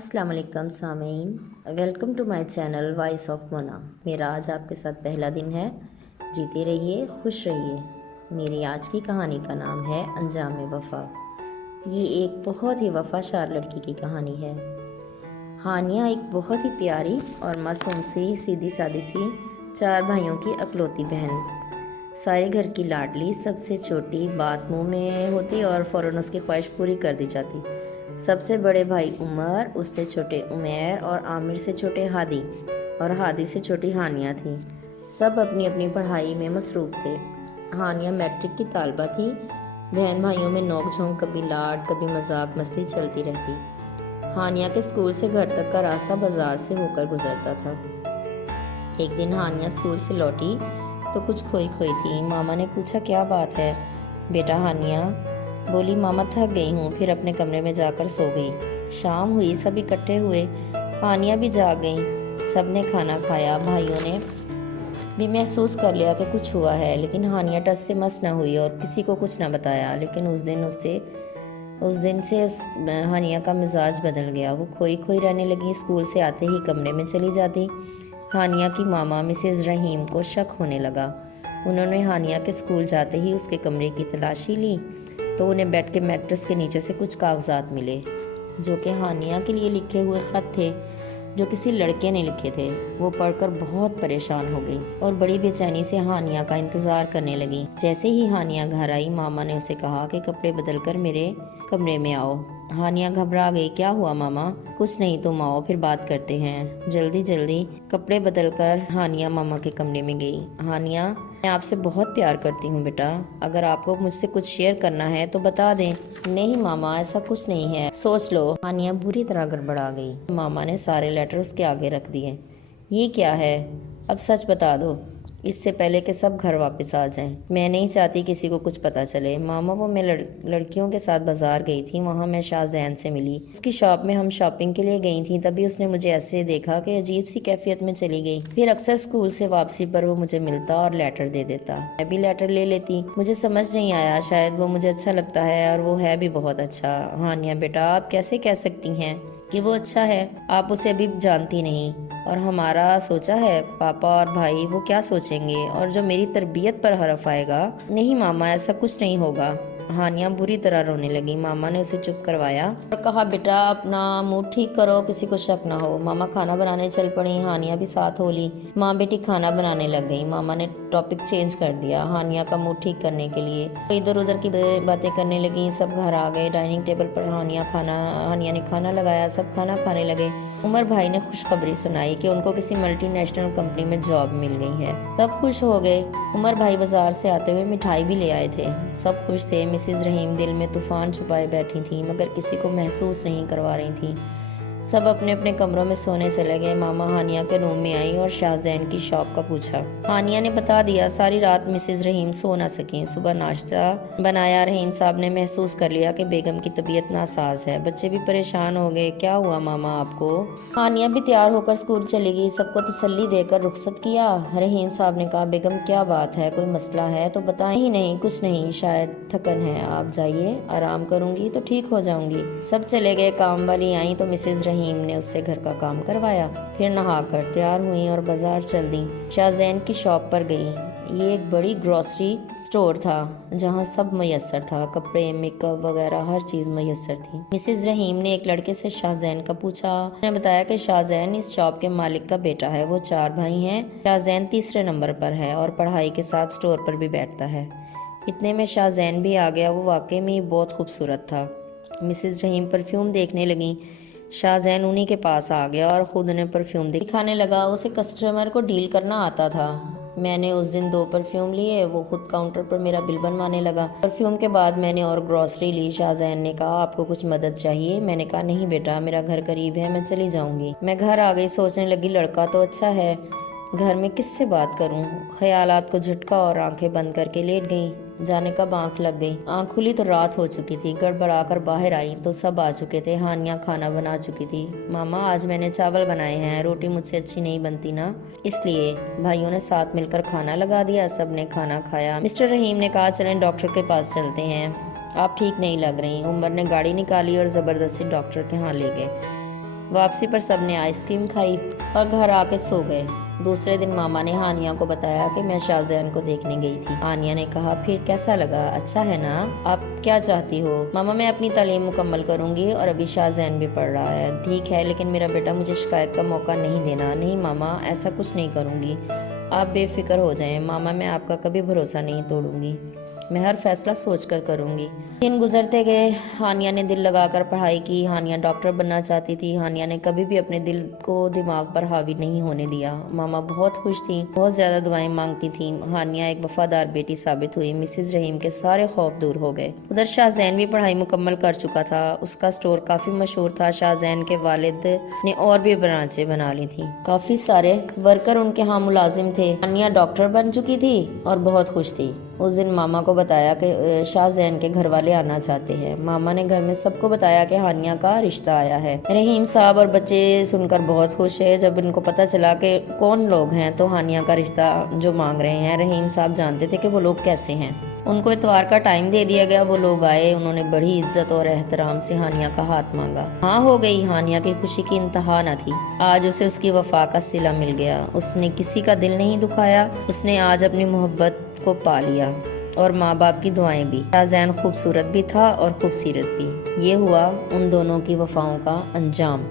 السلام علیکم سامعین، welcome to my channel voice of Mona. میرا آج آپ کے ساتھ پہلا دن ہے۔ جیتے رہیے، خوش رہیے۔ میری آج کی کہانی کا نام ہے انجام وفا۔ یہ ایک بہت ہی وفادار لڑکی کی کہانی ہے۔ ہانیہ ایک بہت ہی پیاری اور معصوم سی سیدھی سادی سی 4 بھائیوں کی اکلوتی بہن، سارے گھر کی لاڈلی، سب سے چھوٹی، بات منہ میں ہوتی اور فوراً اس کی خواہش پوری کر دی جاتی۔ سب سے بڑے بھائی عمر، اس سے چھوٹے عمیر اور عامر سے چھوٹے ہادی اور ہادی سے چھوٹی ہانیہ تھی۔ سب اپنی اپنی پڑھائی میں مصروف تھے۔ ہانیہ میٹرک کی طالبہ تھی۔ بہن بھائیوں میں نوک جھونک، کبھی لاڈ کبھی مذاق مستی چلتی رہتی۔ ہانیہ کے اسکول سے گھر تک کا راستہ بازار سے ہو کر گزرتا تھا۔ ایک دن ہانیہ اسکول سے لوٹی تو کچھ کھوئی کھوئی تھی۔ ماما نے پوچھا کیا بات ہے بیٹا؟ ہانیہ بولی ماما تھک گئی ہوں، پھر اپنے کمرے میں جا کر سو گئی۔ شام ہوئی، سب اکٹھے ہوئے۔ ہانیہ بھی جاگ گئی۔ سب نے کھانا کھایا۔ بھائیوں نے بھی محسوس کر لیا کہ کچھ ہوا ہے، لیکن ہانیہ ٹس سے مس نہ ہوئی اور کسی کو کچھ نہ بتایا۔ لیکن اس دن سے ہانیہ کا مزاج بدل گیا۔ وہ کھوئی کھوئی رہنے لگی۔ اسکول سے آتے ہی کمرے میں چلی جاتی۔ ہانیہ کی ماما مسز رحیم کو شک ہونے لگا۔ انہوں نے ہانیہ کے اسکول جاتے ہی اس کے کمرے کی تلاشی لی تو انہیں بیڈ کے میٹرس کے نیچے سے کچھ کاغذات ملے جو کہ ہانیہ کے لیے لکھے ہوئے خط تھے جو کسی لڑکے نے لکھے تھے۔ وہ پڑھ کر بہت پریشان ہو گئی اور بڑی بے چینی سے ہانیہ کا انتظار کرنے لگی۔ جیسے ہی ہانیہ گھر آئی، ماما نے اسے کہا کہ کپڑے بدل کر میرے کمرے میں آؤ۔ ہانیہ گھبرا گئی۔ کیا ہوا ماما؟ کچھ نہیں، تم آؤ پھر بات کرتے ہیں۔ جلدی کپڑے بدل کر ہانیہ ماما کے کمرے میں گئی۔ ہانیہ میں آپ سے بہت پیار کرتی ہوں بیٹا، اگر آپ کو مجھ سے کچھ شیئر کرنا ہے تو بتا دیں۔ نہیں ماما، ایسا کچھ نہیں ہے، سوچ لو۔ ہانیہ بری طرح گڑبڑا گئی۔ ماما نے سارے لیٹر اس کے آگے رکھ دیے۔ یہ کیا ہے؟ اب سچ بتا دو، اس سے پہلے کہ سب گھر واپس آ جائیں۔ میں نہیں چاہتی کسی کو کچھ پتا چلے۔ ماما وہ میں لڑکیوں کے ساتھ بازار گئی تھی، وہاں میں شاہ زین سے ملی۔ اس کی شاپ میں ہم شاپنگ کے لیے گئی تھیں، تبھی اس نے مجھے ایسے دیکھا کہ عجیب سی کیفیت میں چلی گئی۔ پھر اکثر اسکول سے واپسی پر وہ مجھے ملتا اور لیٹر دے دیتا، میں بھی لیٹر لے لیتی۔ مجھے سمجھ نہیں آیا، شاید وہ مجھے اچھا لگتا ہے، اور وہ ہے بھی بہت اچھا۔ ہانیہ بیٹا، آپ کیسے کہہ سکتی ہیں کہ وہ اچھا ہے؟ آپ اسے ابھی جانتی نہیں۔ اور ہمارا سوچا ہے پاپا اور بھائی وہ کیا سوچیں گے، اور جو میری تربیت پر حرف آئے گا۔ نہیں ماما، ایسا کچھ نہیں ہوگا۔ ہانیہ بری طرح رونے لگی۔ ماما نے اسے چپ کروایا اور کہا بیٹا اپنا موڈ ٹھیک کرو، کسی کو شک نہ ہو۔ ماما کھانا بنانے چل پڑی۔ ہانیہ بھی ساتھ ہو لی۔ ماں بیٹی کھانا بنانے لگ گئی۔ ماما نے ٹاپک چینج کر دیا ہانیہ کا موڈ ٹھیک کرنے کے لیے۔ ادھر ادھر کی باتیں کرنے لگیں۔ سب گھر آ گئے۔ ڈائننگ ٹیبل پر ہانیہ نے کھانا لگایا۔ سب کھانا کھانے لگے۔ عمر بھائی نے خوشخبری سنائی کہ ان کو کسی ملٹی نیشنل کمپنی میں جاب مل گئی ہے۔ سب خوش ہو گئے۔ عمر بھائی بازار سے آتے ہوئے مٹھائی بھی لے آئے تھے۔ سب خوش تھے۔ مسز رحیم دل میں طوفان چھپائے بیٹھی تھیں، مگر کسی کو محسوس نہیں کروا رہی تھیں۔ سب اپنے اپنے کمروں میں سونے چلے گئے۔ ماما ہانیہ کے روم میں آئی اور شاہ زین کی شاپ کا پوچھا۔ ہانیہ نے بتا دیا۔ ساری رات مسز رحیم سو نہ سکیں۔ صبح ناشتہ بنایا۔ رحیم صاحب نے محسوس کر لیا کہ بیگم کی طبیعت ناساز ہے۔ بچے بھی پریشان ہو گئے۔ کیا ہوا ماما آپ کو؟ ہانیہ بھی تیار ہو کر اسکول چلی گئی۔ سب کو تسلی دے کر رخصت کیا۔ رحیم صاحب نے کہا بیگم کیا بات ہے، کوئی مسئلہ ہے تو بتائیں۔ نہیں کچھ نہیں، شاید تھکن ہے، آپ جائیے، آرام کروں گی تو ٹھیک ہو جاؤں گی۔ سب چلے گئے۔ کام والی آئیں تو مسز رحیم نے اس سے گھر کا کام کروایا، پھر نہا کر تیار ہوئیں اور بازار چل دیں۔ شاہ زین کی شاپ پر گئی۔ یہ ایک بڑی گروسری اسٹور تھا جہاں سب میسر تھا، کپڑے، میک اپ وغیرہ ہر چیز میسر تھی۔ مسز رحیم نے ایک لڑکے سے شاہ زین کا پوچھا۔ انہوں نے بتایا کہ شاہ زین اس شاپ کے مالک کا بیٹا ہے۔ وہ 4 بھائی ہیں۔ شاہ زین تیسرے نمبر پر ہے اور پڑھائی کے ساتھ اسٹور پر بھی بیٹھتا ہے۔ اتنے میں شاہ زین بھی آ گیا۔ وہ واقعی میں بہت خوبصورت تھا۔ مسز رحیم پرفیوم دیکھنے لگیں۔ شاہ زین انہی کے پاس آ گیا اور خود انہیں پرفیوم دکھانے لگا۔ اسے کسٹمر کو ڈیل کرنا آتا تھا۔ میں نے اس دن 2 پرفیوم لیے۔ وہ خود کاؤنٹر پر میرا بل بنوانے لگا۔ پرفیوم کے بعد میں نے اور گروسری لی۔ شاہ زین نے کہا آپ کو کچھ مدد چاہیے؟ میں نے کہا نہیں بیٹا، میرا گھر قریب ہے، میں چلی جاؤں گی۔ میں گھر آ گئی، سوچنے لگی لڑکا تو اچھا ہے، گھر میں کس سے بات کروں؟ خیالات کو جھٹکا اور آنکھیں بند کر کے لیٹ گئی۔ جانے کب آنکھ لگ گئی۔ آنکھ کھلی تو رات ہو چکی تھی۔ گڑبڑا کر باہر آئی تو سب آ چکے تھے۔ ہانیہ کھانا بنا چکی تھی۔ ماما آج میں نے چاول بنائے ہیں، روٹی مجھ سے اچھی نہیں بنتی نا، اس لیے بھائیوں نے ساتھ مل کر کھانا لگا دیا۔ سب نے کھانا کھایا۔ مسٹر رحیم نے کہا چلیں ڈاکٹر کے پاس چلتے ہیں، آپ ٹھیک نہیں لگ رہی۔ عمر نے گاڑی نکالی اور زبردستی ڈاکٹر کے ہاں لے گئے۔ واپسی پر سب نے آئس کریم کھائی اور گھر آ کے سو گئے۔ دوسرے دن ماما نے ہانیہ کو بتایا کہ میں شاہزین کو دیکھنے گئی تھی۔ ہانیہ نے کہا پھر کیسا لگا؟ اچھا ہے نا؟ آپ کیا چاہتی ہو؟ ماما میں اپنی تعلیم مکمل کروں گی اور ابھی شاہزین بھی پڑھ رہا ہے۔ ٹھیک ہے لیکن میرا بیٹا مجھے شکایت کا موقع نہیں دینا۔ نہیں ماما ایسا کچھ نہیں کروں گی، آپ بے فکر ہو جائیں۔ ماما میں آپ کا کبھی بھروسہ نہیں توڑوں گی، میں ہر فیصلہ سوچ کر کروں گی۔ دن گزرتے گئے، ہانیہ نے دل لگا کر پڑھائی کی۔ ہانیہ ڈاکٹر بننا چاہتی تھی۔ ہانیہ نے کبھی بھی اپنے دل کو دماغ پر حاوی نہیں ہونے دیا۔ ماما بہت خوش تھیں، بہت زیادہ دعائیں مانگتی تھیں۔ ہانیہ ایک وفادار بیٹی ثابت ہوئی۔ مسز رحیم کے سارے خوف دور ہو گئے۔ ادھر شاہزین بھی پڑھائی مکمل کر چکا تھا۔ اس کا اسٹور کافی مشہور تھا۔ شاہزین کے والد نے اور بھی برانچیں بنا لی تھیں، کافی سارے ورکر ان کے ہاں ملازم تھے۔ ہانیہ ڈاکٹر بن چکی تھی اور بہت خوش تھی۔ اس دن ماما کو بتایا کہ شاہزین کے گھر والے آنا چاہتے ہیں۔ ماما نے گھر میں سب کو بتایا کہ ہانیہ کا رشتہ آیا ہے۔ رحیم صاحب اور بچے سن کر بہت خوش ہے۔ جب ان کو پتہ چلا کہ کون لوگ ہیں تو ہانیہ کا رشتہ جو مانگ رہے ہیں، رحیم صاحب جانتے تھے کہ وہ لوگ کیسے ہیں۔ ان کو اتوار کا ٹائم دے دیا گیا۔ وہ لوگ آئے، انہوں نے بڑی عزت اور احترام سے ہانیہ کا ہاتھ مانگا۔ ہاں ہو گئی۔ ہانیہ کی خوشی کی انتہا نہ تھی۔ آج اسے اس کی وفا کا صلہ مل گیا۔ اس نے کسی کا دل نہیں دکھایا۔ اس نے آج اپنی محبت کو پا لیا اور ماں باپ کی دعائیں بھی۔ شاہزین خوبصورت بھی تھا اور خوبصورت بھی۔ یہ ہوا ان دونوں کی وفاؤں کا انجام۔